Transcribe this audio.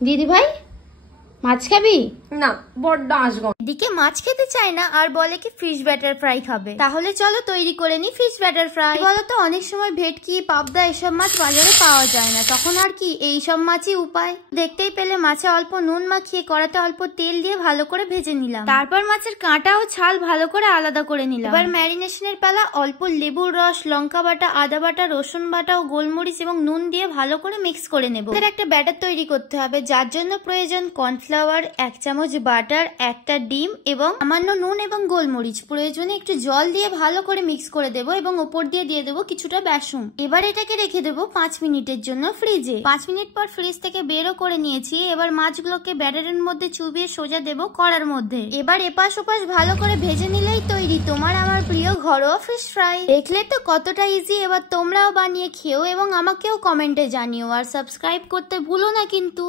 দিদি ভাই মাছ খাবি? না, বড্ড আসগো। এদিকে মাছ খেতে চায় না আর বলে কি ফিশ ব্যাটার ফ্রাই খাবে। তাহলে চলো তৈরি করে নি ফিশ ব্যাটার ফ্রাই। বলতো অনেক সময় ভেটকি, পাবদা এসব মাছ বাজারে পাওয়া যায় না, তখন আর কি এই সব মাছই উপায়। দেখতেই পেলে মাছে অল্প নুন মাখিয়ে কড়াতে অল্প তেল দিয়ে ভালো করে ভেজে নিলাম। তারপর মাছের কাঁটা ও ছাল ভালো করে আলাদা করে নিলাম। এবার ম্যারিনেশনের পালা। অল্প লেবুর রস, লঙ্কা বাটা, আদা বাটা, রসুন বাটা ও গোলমরিচ এবং নুন দিয়ে ভালো করে মিক্স করে নেব। এর একটা ব্যাটার তৈরি করতে হবে, যার জন্য প্রয়োজন কর্নফ্লাওয়ার, 1 চামচ বাটার, একটা ডিম এবং সামান্য নুন এবং গোলমরিচ। প্রয়োজনে একটু জল দিয়ে ভালো করে মিক্স করে দেব এবং উপর দিয়ে দিয়ে দেবো কিছুটা বেসন। এবার এটাকে রেখে দেবো 5 মিনিটের জন্য ফ্রিজে। 5 মিনিট পর ফ্রিজ থেকে বেরো করে নিয়েছি। এবার মাছগুলোকে ব্যাটারের মধ্যে চুবিয়ে সোজা দেবো কড়ার মধ্যে। এবার এপাশ ওপাশ ভালো করে ভেজে নিলেই তৈরি তোমার আমার প্রিয় ঘরোয়া ফিশ ফ্রাই। দেখলে তো কতটা ইজি। এবার তোমরাও বানিয়ে খেও এবং আমাকেও কমেন্টে জানিও, আর সাবস্ক্রাইব করতে ভুলো না কিন্তু।